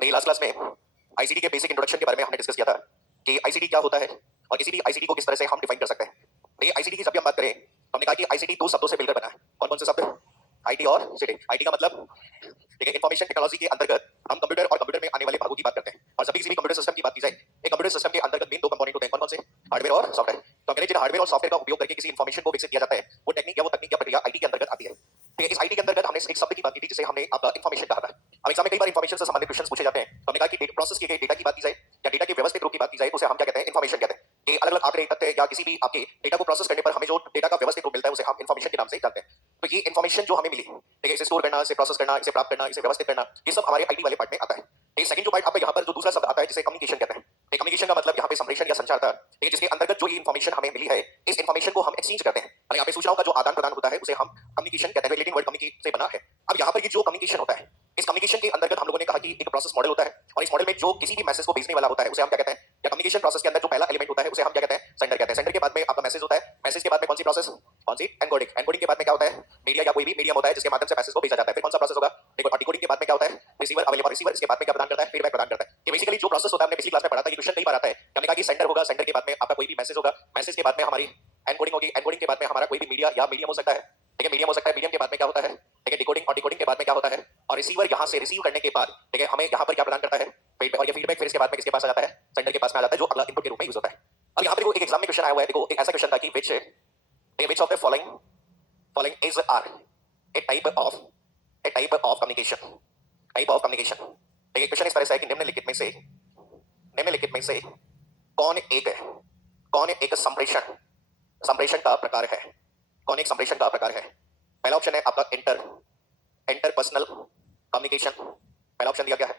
नहीं, last class में ICT के बेसिक इंट्रोडक्शन के बारे में हमने डिस्कस किया था कि आईसीटी क्या होता है और किसी भी आईसीटी को किस तरह से हम डिफाइन कर सकते हैं। नहीं, आईसीटी की जब भी हम बात करें तो हमने कहा कि आईसीटी दो शब्दों से मिलकर बना है। कौन कौन से शब्द? आईटी और सिटी। आईटी का मतलब ठीक है, इंफॉर्मेशन टेक्नोलॉजी के अंतर्गत हम कंप्यूटर और कंप्यूटर में आने वाले भागों की बात करते हैं। और जब भी किसी भी कंप्यूटर सिस्टम की बात की जाए, एक कंप्यूटर सिस्टम के अंतर्गत मेन दो कंपोनेंट होते हैं। कौन कौन से? हार्डवेयर और सॉफ्टवेयर। तो कहते हैं हार्डवेयर और सॉफ्टवेयर का उपयोग करके किसी इंफॉर्मेशन को विकसित किया जाता है, वो टेक्निक या प्रक्रिया आईटी के अंतर्गत आती है। ठीक है, इस आईटी के अंतर्गत हमने एक शब्द की बात की थी जिसे हमने आपका इंफॉर्मेशन कहा था। अब एग्जाम में कई बार इंफॉर्मेशन से संबंधित क्वेश्चन पूछे जाते हैं। तो हमने कहा कि प्रोसेस किए गए डेटा की बात की जाए या डेटा के व्यवस्थित रूप की बात की जाए तो उसे हम क्या कहते हैं? इंफॉर्मेशन कहते हैं। कि अलग अलग आंकड़े तथ्य या किसी भी आपके डेटा को प्रोसेस करने पर हमें जो डेटा का व्यवस्थित रूप मिलता है उसे हम इंफॉर्मेशन के नाम से जानते हैं। तो ये इंफॉर्मेशन जो हमें मिली, ठीक है, इसे स्टोर करना, इसे प्रोसेस करना, इसे प्राप्त करना, इसे व्यवस्थित करना, ये सब हमारे आईटी वाले पार्ट में आता है। ये सेकंड जो पार्ट आपका यहाँ पर जो दूसरा शब्द आता है जिसे कम्युनिकेशन कहते हैं। कम्युनिकेशन का मतलब यहाँ पे संप्रेषण या संचार था, ठीक है, जिसके अंतर्गत जो ये इंफॉर्मेशन हमें मिली है इस इंफॉर्मेशन को हम एक्सचेंज करते हैं और यहाँ पे सूचनाओं का जो आदान प्रदान होता है उसे हम कम्युनिकेशन कहते हैं। रिलेटिंग वर्ड कम्युनिकेट से बना है। अब यहाँ पर ये जो कम्युनिकेशन होता है, इस कम्युनिकेशन के अंतर्गत हम लोगों ने कहा कि एक प्रोसेस मॉडल होता है और इस मॉडल में जो किसी भी मैसेज को भेजने वाला होता है उसे हम क्या कहते हैं? या कम्युनिकेशन प्रोसेस के अंदर जो पहला एलिमेंट होता है उसे हम क्या कहते हैं? सेंडर कहते हैं। सेंडर के बाद में आपका मैसेज होता है। मैसेज के बाद में कौन सी प्रोसेस? कौन सी? एनकोडिंग। एनकोडिंग के बाद में क्या होता है? मीडिया या कोई भी मीडियम होता है जिसके माध्यम से मैसेज को भेजा जाता है। फिर कौन सा प्रोसेस होगा? देखो, डिकोडिंग के बाद में क्या होता है? Receiver available. रिसीवर इसके बाद में क्या प्रदान करता है? फीडबैक प्रदान करता है। ये बेसिकली जो प्रोसेस होता है हमने पिछली क्लास में पढ़ा था। ये क्वेश्चन कई बार आता है। हमने कहा कि सेंडर होगा, सेंडर के बाद में आपका कोई भी मैसेज होगा, मैसेज के बाद में हमारी एनकोडिंग होगी, एनकोडिंग के बाद में हमारा कोई भी मीडिया या मीडियम हो सकता है, ठीक है, मीडियम हो सकता है। मीडियम के बाद में क्या होता है? ठीक है, डिकोडिंग। और डिकोडिंग के बाद में क्या होता है? और रिसीवर यहाँ से रिसीव करने के बाद, ठीक है, हमें यहाँ पर क्या प्रदान करता है? फीडबैक। और ये फीडबैक फिर इसके बाद में किसके पास आ जाता है? सेंडर के पास में आ जाता है, जो अगला इनपुट के रूप में यूज होता है। अब यहाँ पर देखो एक एग्जाम में क्वेश्चन आया हुआ है। देखो एक ऐसा क्वेश्चन था कि which of the following is are a type of communication। देखिए क्वेश्चन इस तरह से है कि निम्नलिखित में से कौन एक संप्रेषण का प्रकार है? कौन एक संप्रेषण का प्रकार है? पहला ऑप्शन है आपका इंटरपर्सनल कम्युनिकेशन। पहला ऑप्शन दिया गया है।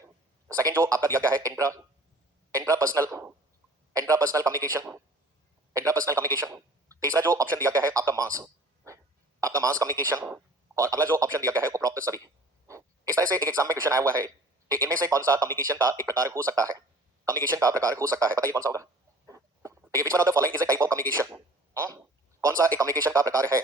सेकंड जो आपका दिया गया है इंट्रापर्सनल कम्युनिकेशन। तीसरा जो ऑप्शन दिया गया है आपका मास कम्युनिकेशन। और अगला जो ऑप्शन दिया गया है उपरोक्त सभी। इस तरह से एक एग्जाम में क्वेश्चन आया हुआ है कि इनमें से कौन सा कम्युनिकेशन का एक प्रकार हो सकता है? कम्युनिकेशन का प्रकार हो सकता है, बताइए कौन सा होगा? देखिए which one of the following is a type of communication. कौन सा एक कम्युनिकेशन का प्रकार है?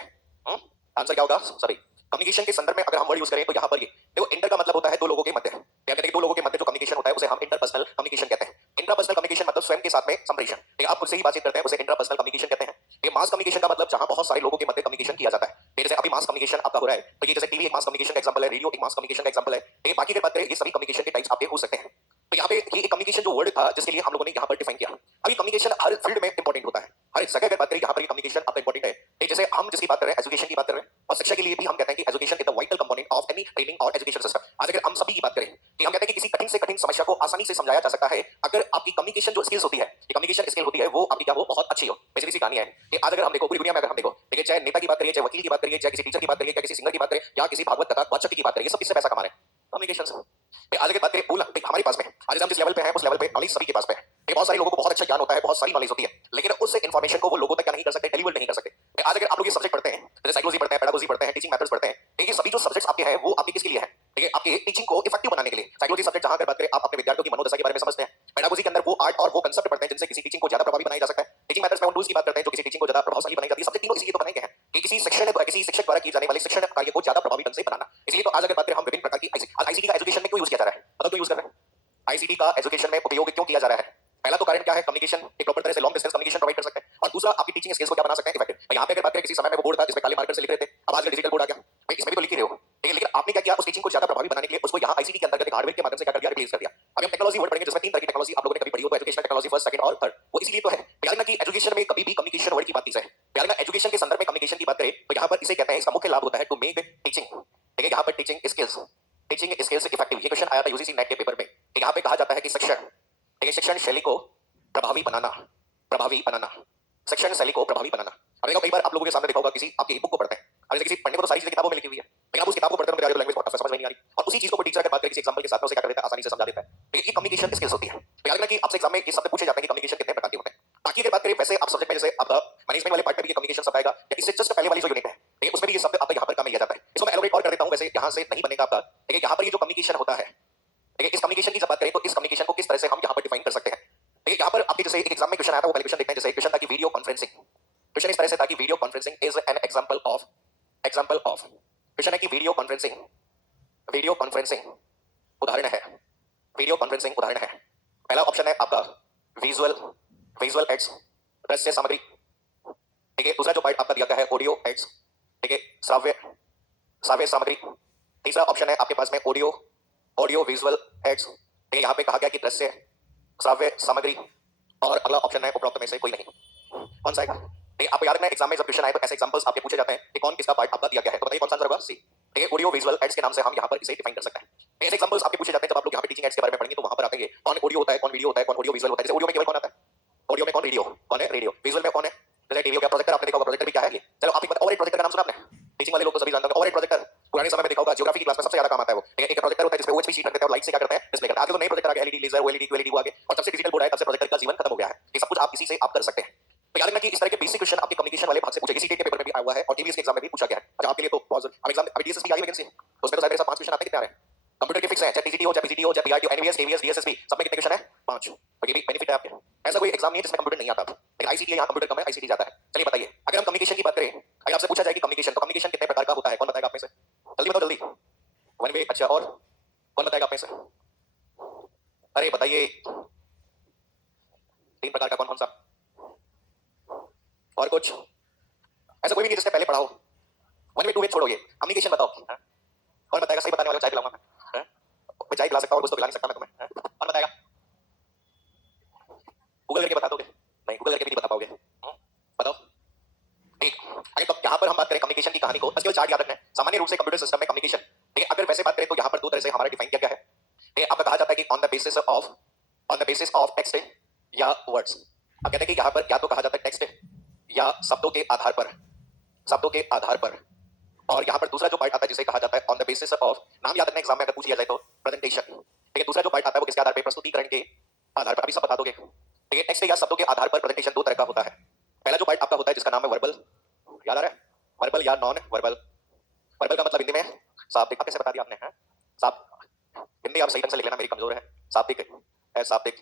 आंसर क्या होगा? सॉरी, कम्युनिकेशन के संदर्भ में अगर हम वर्ड यूज करें तो यहाँ पर ये देखो, इंटर का मतलब होता है दो लोगों के मध्य। क्या कहते हैं? दो लोगों के मध्य जो कम्युनिकेशन होता है उसे हम इंटरपर्सनल कम्युनिकेशन कहते हैं। इंट्रापर्सनल कम्युनिकेशन मतलब स्वयं के साथ में संप्रेषण, ठीक है, आप खुद से ही बातचीत करते हैं, उसे इंटरपर्सनल कम्युनिकेशन कहते हैं। ये मास कम्युनिकेशन का मतलब जहां बहुत सारे लोगों के मध्य कम्युनिकेशन किया जाता है। जैसे अभी मास कम्युनिकेशन आपका हो रहा है, तो ये जैसे टीवी एक मास कम्युनिकेशन का एग्जांपल है, रेडियो एक मास कम्युनिकेशन का एग्जांपल है। ठीक है, बाकी की बात करें ये सभी कम्युनिकेशन के टाइप्स आपके हो सकते हैं। तो यहाँ पे ये एक कम्युनिकेशन जो वर्ड था जिसके लिए हम लोगों ने यहाँ पर डिफाइन किया। अभी कम्युनिकेशन हर फील्ड में इंपॉर्टेंट होता है, हर जगह अगर बात करें यहाँ पर कम्युनिकेशन आपका इंपॉर्टेंट है। जैसे हम जिसकी बात कर रहे हैं एजुकेशन की बात कर रहे हैं और शिक्षा के लिए भी हम कहते हैं कि education is the vital component of any training और एजुकेशन सिस्टम। आज अगर हम सभी की बात करें कि हम कहते हैं कि किसी कठिन से कठिन समस्या को आसानी से समझाया जा सकता है अगर आपकी कम्युनिकेशन जो स्किल्स होती है, कम्युनिकेशन स्किल होती है वो आपकी क्या हो बहुत अच्छी हो। बेसिकली सी कहानी है कि आज अगर हम देखो पूरी दुनिया में अगर हम देखो, ठीक है, चाहे नेता की बात करिए, चाहे वकील की बात करिए, चाहे किसी टीचर की बात करिए, चाहे किसी सिंगर की बात करिए या किसी भागवत कथा वाचक की बात करिए, सब किससे पैसा कमा रहे हैं? कम्युनिकेशन से। आज अगर बात करें बोल हमारे पास में आज हम जिस लेवल पे हैं उस लेवल पे नॉलेज सभी के पास में है। बहुत सारे लोगों को बहुत अच्छा ज्ञान होता है, बहुत सारी नॉलेज होती है, लेकिन उस इन्फॉर्मेशन को वो लोगों तक क्या नहीं कर सकते? डिलीवर नहीं कर सकते। आज अगर आप लोग ये सब्जेक्ट पढ़ते हैं, जैसे साइकोलॉजी पढ़ते हैं, पेडागोजी पढ़ते हैं, टीचिंग मेथड्स पढ़ते हैं, ये सभी जो सब्जेक्ट्स आपके हैं वो आपके किसके लिए है? ठीक है, आपके टीचिंग को इफेक्टिव बनाने के लिए। साइकोलॉजी सब्जेक्ट जहां अगर बात करें आप अपने विद्यार्थियों की मनोदशा के बारे में समझते हैं। पेडागोजी के अंदर वो आर्ट और वो कंसेप्ट पढ़ते हैं जिनसे किसी टीचिंग को ज्यादा प्रभावी बनाया जा सकता है। टीचिंग मेथड्स में उन टूल्स की बात करते हैं जो किसी टीचिंग को ज्यादा प्रभावशाली बनाई जाती है। सबसे तीनों इसलिए तो बनाए गए हैं कि किसी शिक्षक द्वारा किए जाने वाले शिक्षण कार्य को ज्यादा प्रभावी ढंग से बनाना। इसलिए तो आज अगर बात करें हम विभिन्न प्रकार की आईसीटी का एजुकेशन में क्यों यूज किया जा रहा है? मतलब क्यों यूज कर रहे हैं? आईसीटी का एजुकेशन में उपयोग क्यों किया जा रहा है? पहला तो कारण क्या है? कम्युनिकेशन एक प्रॉपर तरह से लॉन्ग डिस्टेंस कम्युनिकेशन प्रोवाइड कर सकते हैं और दूसरा आपकी टीचिंग स्किल्स को क्या बना सकते हैं? इफेक्टिव। यहाँ पे अगर बात करें किसी समय में वो बोर्ड था जिसमें काले मार्कर से लिख रहे थे, अब आजकल डिजिटल बोर्ड आ गया, भाई इसमें भी तो लिख ही रहे हो, ठीक है, लेकिन आपने क्या किया उस टीचिंग को ज्यादा प्रभावी बनाने के लिए उसको यहाँ आईसीटी के अंतर्गत एक हार्डवेयर के माध्यम से क्या कर दिया? रिप्लेस कर दिया। अभी हम टेक्नोलॉजी वर्ड पढ़ेंगे जिसमें तीन तरह की टेक्नोलॉजी आप लोगों ने कभी पढ़ी हो, एजुकेशनल टेक्नोलॉजी फर्स्ट, सेकंड और थर्ड। वो इसलिए तो है प्यारे ना कि एजुकेशन में कभी भी कम्युनिकेशन वर्ड की बात की जाए, प्यारे ना एजुकेशन के संदर्भ में कम्युनिकेशन की बात करें तो यहाँ पर इसे कहते हैं, इसका मुख्य लाभ होता है टू मेक टीचिंग, ठीक है, यहाँ पर टीचिंग स्किल्स इफेक्टिव। ये क्वेश्चन आया था यूजीसी नेट के पेपर में। यहाँ पे कहा जाता है कि शिक्षण शैली को प्रभावी बनाना, शिक्षण शैली को प्रभावी बनाना। अब देखो कई बार आप लोगों के सामने देखा होगा किसी आपके ई बुक को पढ़ते हैं, अब जैसे किसी पढ़ने को तो सारी चीजें किताबों में लिखी हुई है, लेकिन आप उस किताब को पढ़ते हो लैंग्वेज बहुत समझ में नहीं आ रही और उसी चीज को टीचर अगर बात करें किसी एग्जांपल के साथ में उसे क्या कर देता है? आसानी से समझा देता है। लेकिन ये कम्युनिकेशन स्किल्स होती है। तो याद रखना कि आपसे एग्जाम में ये शब्द पूछे जाते हैं कि कम्युनिकेशन कितने प्रकार के होते हैं। बाकी अगर बात करें वैसे आप सब्जेक्ट में जैसे आपका मैनेजमेंट वाले पार्ट में भी ये कम्युनिकेशन शब्द आएगा या इससे जस्ट पहले वाली जो यूनिट है, ठीक है, उसमें भी ये शब्द आपका यहाँ पर काम लिया जाता है। इसको मैं एलोरेट और कर देता हूँ, वैसे यहाँ से नहीं बनेगा आपका, ठीक है। यहाँ पर ये जो कम्युनिकेशन होता है, ठीक है, इस कम्युनिकेशन की जब बात करें तो इस कम्युनिकेशन को किस तरह से हम यहाँ पर डिफाइन कर सकते हैं? ठीक है, यहाँ पर आपके जैसे एक एग्जाम में क्वेश्चन आया था, वो पहले क्वेश्चन देखते हैं। जैसे क्वेश्चन था कि वीडियो कॉन्फ्रेंसिंग। क्वेश्चन इस तरह से था कि video conferencing is an example of question है कि वीडियो कॉन्फ्रेंसिंग उदाहरण है वीडियो कॉन्फ्रेंसिंग उदाहरण है। पहला ऑप्शन है आपका विजुअल विजुअल एड्स, दृश्य सामग्री। ठीक है, दूसरा जो पार्ट आपका दिया गया है ऑडियो एड्स। ठीक है, श्राव्य श्राव्य सामग्री। तीसरा ऑप्शन है आपके पास में ऑडियो ऑडियो विजुअल एड्स। ठीक है, यहाँ पे कहा गया कि दृश्य श्राव्य सामग्री, और अगला ऑप्शन है उपरोक्त में से कोई नहीं। कौन सा आएगा? ठीक है, आपको याद रखना है एग्जाम में जब क्वेश्चन आए तो ऐसे एग्जांपल्स आपके पूछे जाते हैं कि कौन किसका पार्ट आपका दिया गया है, तो बताइए कौन सा आंसर होगा? सी। ठीक है, ऑडियो विजुअल एड्स के नाम से हम यहाँ पर इसे डिफाइन कर सकते हैं। ऐसे एग्जांपल्स आपके पूछे जाते हैं जब आप लोग यहाँ पे टीचिंग एड्स के बारे में पढ़ेंगे तो वहां पर आते हैं कौन ऑडियो होता है, कौन वीडियो होता है, कौन ऑडियो विजुअल होता है। जैसे ऑडियो में केवल कौन आता है? ऑडियो में कौन? रेडियो। कौन है? रेडियो। विजुअल में कौन है? जैसे टीवी हो गया, प्रोजेक्टर आपने देखा होगा, प्रोजेक्टर भी क्या है ये? चलो आप एक बार ओवरहेड प्रोजेक्टर का नाम सुना आपने? टीचिंग वाले लोग तो सभी जानते होंगे ओवरहेड प्रोजेक्टर। पुराने समय में देखा होगा ज्योग्राफी की क्लास में सबसे ज्यादा काम आता है वो। एक प्रोजेक्टर होता है जिसपे ओएचपी शीट रखते हैं और लाइट से क्या करते हैं? डिस्प्ले करते हैं। आगे तो नए प्रोजेक्टर आ गए, एलईडी लेजर, ओएलईडी, क्यूएलईडी आ गए, और जब से डिजिटल बोर्ड आया तब से प्रोजेक्टर का जीवन खत्म हो गया है। ये सब कुछ आप इसी से आप कर सकते हैं। तो याद रखना कि इस तरह के बेसिक क्वेश्चन आपके कम्युनिकेशन वाले भाग से पूछे, इसी के पेपर में भी आया हुआ है और टीवीएस के एग्जाम में भी पूछा गया है। अच्छा आपके लिए तो बहुत अब एग्जाम अभी डीएसएसपी आई वैकेंसी, तो उसमें तो शायद मेरे साथ 5 क्वेश्चन आते हैं। कितने आ रहे हैं? कंप्यूटर के फिक्स है, चाहे टीजीटी हो, चाहे पीजीटी हो, चाहे पीआरटी, एनवीएस, एवीएस, डीएसएसपी, सब में कितने क्वेश्चन है? 5। तो ये भी बेनिफिट है आपके। ऐसा कोई एग्जाम नहीं है जिसमें कंप्यूटर नहीं आता था, लेकिन आईसीटी यहाँ कंप्यूटर कम है, आईसीटी जाता है। चलिए बताइए, अगर हम कम्युनिकेशन की बात करें, अगर आपसे पूछा जाए कि कम्युनिकेशन, तो कम्युनिकेशन कितने प्रकार का होता है? कौन बताएगा आप में से? जल्दी बताओ जल्दी। वन वे, अच्छा, और कौन बताएगा आप में से? अरे बताइए, 3 प्रकार का कौन कौन सा? और कुछ ऐसा कोई भी नहीं जिसने पहले पढ़ा हो? वन वे, टू वे छोड़ो, ये कम्युनिकेशन बताओ। कौन बताएगा? सही बताने वाला चाय पिलाऊंगा मैं। मैं चाय पिला सकता हूँ और कुछ तो पिला नहीं सकता मैं तुम्हें। कौन बताएगा? गूगल करके बता दोगे? नहीं, गूगल करके भी नहीं बता पाओगे। बताओ। ठीक, अगर तो यहाँ पर हम बात करें कम्युनिकेशन की कहानी को, बस केवल चार्ट याद रखना है। सामान्य रूप से कंप्यूटर सिस्टम में कम्युनिकेशन, ठीक है, अगर वैसे बात करें तो यहाँ पर 2 तरह से हमारा डिफाइन किया गया है। ठीक है, आपका कहा जाता है कि on the basis of text या वर्ड्स। अब कहते हैं कि यहाँ पर या तो कहा जाता है टेक्स्ट या शब्दों के आधार पर, शब्दों के आधार पर। और यहाँ पर दूसरा जो पार्ट आता है जिसे कहा जाता है ऑन द बेसिस ऑफ, नाम याद रखना एग्जाम में अगर पूछ लिया जाए तो, प्रेजेंटेशन। ठीक है, दूसरा जो पार्ट आता है वो किसके आधार पर? प्रस्तुतिकरण के आधार पर। अभी सब बता दोगे। ठीक है, टेक्स्ट या शब्दों के आधार पर प्रेजेंटेशन 2 तरह का होता है। पहला जो पार्ट आपका होता है जिसका नाम है वर्बल, याद आ रहा है? वर्बल या नॉन वर्बल। वर्बल का मतलब हिंदी में शाब्दिक। कैसे बता दिया आपने? हैं साहब, हिंदी आप सही ढंग से लिख लेना, मेरी कमजोर है। शाब्दिक है, शाब्दिक।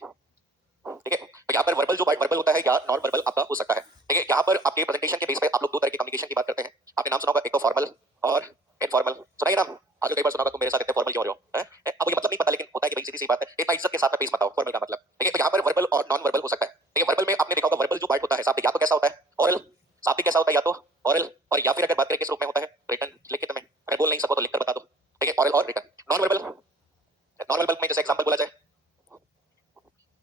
ठीक है, तो यहाँ पर वर्बल जो पार्ट वर्बल होता है या नॉन वर्बल आपका हो सकता है। ठीक है, यहाँ पर आपके प्रेजेंटेशन के बेस पे आप लोग 2 तरह के कम्युनिकेशन की बात करते हैं। आपने नाम सुना होगा, एक तो फॉर्मल और इनफॉर्मल। सुना है नाम? आज कई बार सुना होगा, तुम मेरे साथ इतने फॉर्मल क्यों हो रहे हो? अब ये मतलब नहीं पता, लेकिन होता है कि भाई सीधी सी बात है, इतना इज्जत के साथ में पेश मत आओ, फॉर्मल का मतलब। ठीक है, तो यहाँ पर वर्बल और नॉन वर्बल हो सकता है। ठीक है, वर्बल में आपने देखा होगा वर्बल जो पार्ट होता है शाब्दिक, या तो कैसा होता है? ओरल। शाब्दिक कैसा होता है? या तो ओरल, और या फिर अगर बात करें किस रूप में होता है? रिटन, लिखित में। अगर बोल नहीं सको तो लिखकर बता दो। ठीक है, ओरल और written. Non verbal, non verbal में जैसे एग्जांपल बोला जाए,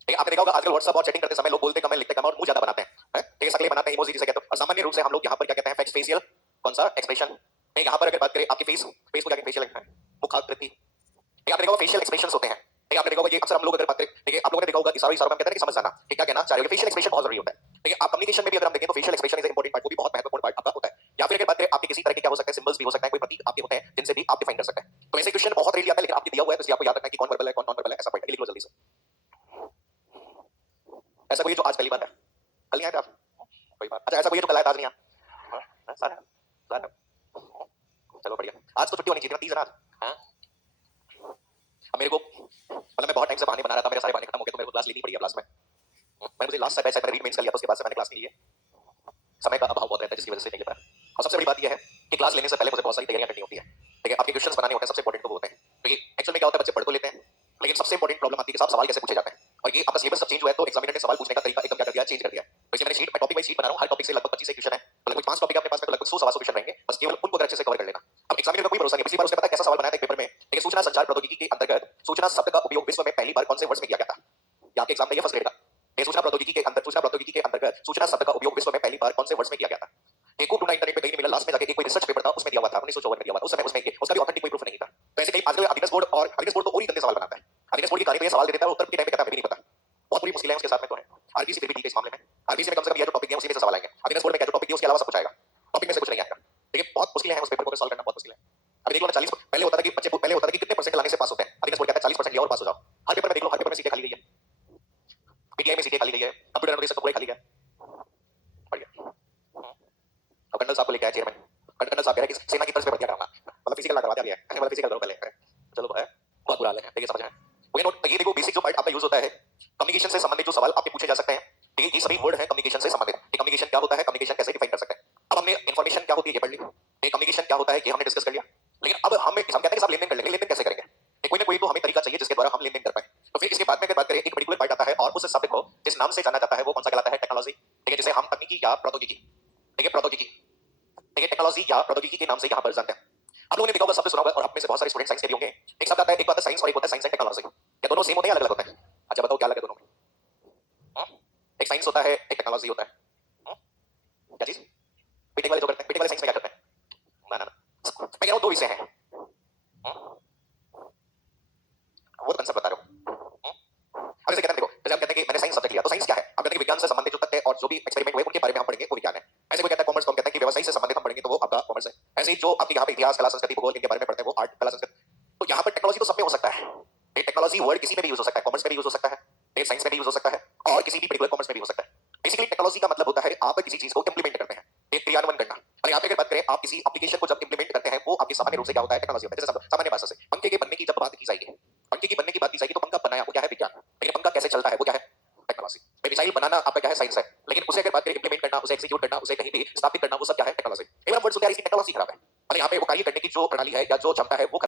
ठीक है, आपने देखा होगा आजकल व्हाट्सएप और चैटिंग करते समय लोग बोलते कम है, लिखते कम है और मुंह ज्यादा बनाते हैं। ठीक है, शक्लें बनाते हैं, इमोजी जिसे कहते हैं। और सामान्य रूप से हम लोग यहाँ पर क्या कहते हैं? फेशियल, कौन सा? एक्सप्रेशन। ठीक, यहाँ पर अगर बात करें आपकी फेस को क्या कहते हैं? फेशियल है, मुखाकृति। ठीक है, आपने देखा होगा फेशियल एक्सप्रेशंस होते हैं। ठीक है, आपने देखा होगा ये अक्सर हम लोग अगर बात करें, ठीक है, आप लोगों ने देखा होगा इशारों इशारों में कहते हैं कि समझ जाना। ठीक, क्या कहना चाह रहे हो? फेशियल एक्सप्रेशन बहुत जरूरी होता है। ठीक है, आप कम्युनिकेशन में भी अगर हम देखें तो facial expression is important part, वो भी बहुत महत्वपूर्ण पार्ट आपका होता है। या फिर अगर बात करें आपके किसी तरह के क्या हो सकते हैं? सिंबल्स भी हो सकते हैं, कोई प्रतीक आपके होते हैं जिनसे भी आप डिफाइन कर सकते हैं। तो ऐसे क्वेश्चन बहुत रेयरली आता है, लेकिन आपके दिया हुआ है तो इसलिए आपको याद रखना है कि कौन वर्बल है कौन नॉन वर्बल है। ऐसा पॉइंट लिख लो जल्दी से। ऐसा कोई जो आज पहली बार है, कल नहीं आया था आप? कोई बात। अच्छा, ऐसा कोई जो कल आया था आज नहीं आया? सारा सारा चलो बढ़िया। आज तो छुट्टी होनी चाहिए थी, 30 है ना आज। अब मेरे को मतलब मैं बहुत टाइम से बहाने बना रहा था, मेरे सारे बहाने खत्म हो गए, तो मेरे को क्लास लेनी पड़ी है क्लास में। मैं मुझे लास्ट टाइम रीड मेंस कर लिया था, उसके बाद से मैंने क्लास नहीं ली है। समय का अभाव बहुत रहता है जिसकी वजह से नहीं ले पाया। और सबसे बड़ी बात यह है कि क्लास लेने से पहले मुझे बहुत सारी तैयारियां करनी होती है। ठीक है, आपके क्वेश्चंस बनाने होते हैं, सबसे इंपॉर्टेंट तो वो होते हैं। क्योंकि एक्चुअल में क्या होता है, बच्चे पढ़ तो लेते हैं, लेकिन सबसे इंपॉर्टेंट प्रॉब्लम आती है कि साहब सवाल कैसे पूछे जाते हैं। और ये आपका सिलेबस सब चेंज हुआ है, तो एग्जामिनर ने सवाल पूछने का तरीका एकदम क्या कर दिया? चेंज कर दिया। तो इसलिए मैंने शीट में टॉपिक वाइज शीट बना रहा हूँ, हर टॉपिक से लगभग 25 क्वेश्चन है, तो लगभग 5 टॉपिक अपने पास में, तो लगभग 100 सवा 100 क्वेश्चन रहेंगे। बस केवल उनको अच्छे से कवर कर लेना। अब एग्जामिनर का कोई भरोसा नहीं, पिछली बार उसने पता कैसा सवाल बनाया था एक पेपर में। ठीक है, सूचना संचार प्रौद्योगिकी के अंतर्गत सूचना शब्द का उपयोग विश्व में पहली बार कौन से वर्ष में किया गया था? ये आपके एग्जाम में ये फर्स्ट ग्रेड का। ये सूचना प्रौद्योगिकी के अंतर्गत सूचना शब्द का उपयोग विश्व में पहली बार कौन से वर्ष में किया गया था? एक को ढूंढा इंटरनेट पे, कहीं नहीं मिला। लास्ट में जाके एक कोई रिसर्च पेपर था, उसमें दिया हुआ था, 1954 में दिया हुआ था। उस समय उसमें उसका भी ऑथेंटिक कोई प्रूफ नहीं था। तो ऐसे कई आजकल अविनाश बोर्ड तो और ही गंदे सवाल बनाता है। अविनाश बोर्ड की कहानी तो ये सवाल दे देता है, उत्तर के टाइम पे कहता है मुझे नहीं पता। बहुत बड़ी मुश्किल है उसके साथ में तो है। आरबीसी फिर भी ठीक है इस मामले में। आरबीसी में कम से कम ये जो टॉपिक है उसी में से सवाल आएंगे। अविनाश बोर्ड में क्या जो टॉपिक है उसके अलावा सब कुछ आएगा, टॉपिक में से कुछ नहीं आएगा। ठीक है, बहुत मुश्किल है उस पेपर को सॉल्व करना, बहुत मुश्किल है। अभी देख लो ना, 40 पहले होता था कि बच्चे पहले होता था कि कितने परसेंट लाने से पास होते हैं। अविनाश बोर्ड कहता है 40% लिया और पास हो जाओ। हर पेपर में देख लो, हर पेपर में सीटें खाली गई है। पीटीआई में सीटें खाली गई है, कंप्यूटर एप्लीकेशन तो पूरे खाली गए। बढ़िया। अब कर्नल साहब को लेके आए चेयरमैन। कर्नल साहब कह रहे हैं कि सेना की तरफ से बढ़िया काम है, मतलब फिजिकल करवा दिया है, मतलब फिजिकल करो पहले। चलो तो है, बहुत बुरा हाल है। देखिए समझ में ओके नोट। ये देखो बेसिक जो पार्ट आपका यूज होता है कम्युनिकेशन से संबंधित जो सवाल आपके पूछे जा सकते हैं। ठीक है, ये सभी वर्ड है कम्युनिकेशन से संबंधित। कम्युनिकेशन क्या होता है, कम्युनिकेशन कैसे डिफाइन कर सकते हैं। अब हमने इंफॉर्मेशन क्या होती है ये पढ़ ली, कम्युनिकेशन क्या होता है ये हमने डिस्कस कर लिया। लेकिन अब हम कहते हैं कि सब लेन देन कर लेंगे, लेन देन कैसे करेंगे? कोई ना कोई तो हमें तरीका चाहिए जिसके द्वारा हम लेन देन कर पाए। साइंस और एक होता है साइंस एंड टेक्नोलॉजी। क्या दोनों सेम होते हैं या अलग अलग होते हैं? अच्छा बताओ क्या अलग है दोनों में? एक साइंस होता है एक टेक्नोलॉजी होता है। क्या चीज? बीटेक वाले जो करते हैं, बीटेक वाले साइंस में क्या करते हैं? ना ना ना, मैं कह रहा हूँ दो विषय हैं। वो कंसेप्ट बता रहा हूँ। अब जैसे कहते हैं देखो, जैसे हम कहते हैं कि मैंने साइंस सब्जेक्ट लिया, तो साइंस क्या है? हम कहते हैं कि विज्ञान से संबंधित जो तथ्य और जो भी एक्सपेरिमेंट हुए उनके बारे में हम पढ़ेंगे, वो विज्ञान है। ऐसे कोई कहता है कॉमर्स, तो हम कहते हैं कि व्यवसाय से संबंधित हम पढ़ेंगे, तो वो आपका कॉमर्स है। ऐसे ही जो आपके यहाँ पे इतिहास, कला, संस्कृति, भूगोल इनके बारे में पढ़ते हैं, वो आर्ट, कला, संस्कृति। तो यहाँ पर टेक्नोलॉजी तो सब में हो सकता है। ये टेक्नोलॉजी वर्ड किसी में भी यूज हो सकता है, कॉमर्स में भी यूज हो सकता है, ये साइंस में भी यूज हो सकता है, और किसी भी पर्टिकुलर कॉमर्स में भी हो सकता है। बेसिकली टेक्नोलॉजी का मतलब होता है आप किसी चीज को इंप्लीमेंट करते हैं, एक क्रियान्वयन करना। और यहाँ पे अगर बात करें, आप किसी एप्लीकेशन को जब इंप्लीमेंट करते हैं, वो आपकी सामान्य रूप से क्या होता है? टेक्नोलॉजी होता है। जैसे सामान्य भाषा से पंखे के बनने की जब बात की जाएगी, पंखे की बनने की बात की जाएगी, तो पंखा बनाया वो क्या है? विज्ञान। लेकिन पंखा कैसे चलता है वो क्या है? टेक्नोलॉजी। मिसाइल बनाना आपका क्या है? साइंस है। लेकिन उसे अगर बात करें इंप्लीमेंट करना, उसे एक्जीक्यूट करना, उसे कहीं भी स्थापित करना, वो सब क्या है? टेक्नोलॉजी। एक बार वर्ड सुनते हैं इसकी टेक्नोलॉजी खराब है, मतलब यहाँ पे वो कार्य करने की जो प्रणाली है या जो क्षमता है वो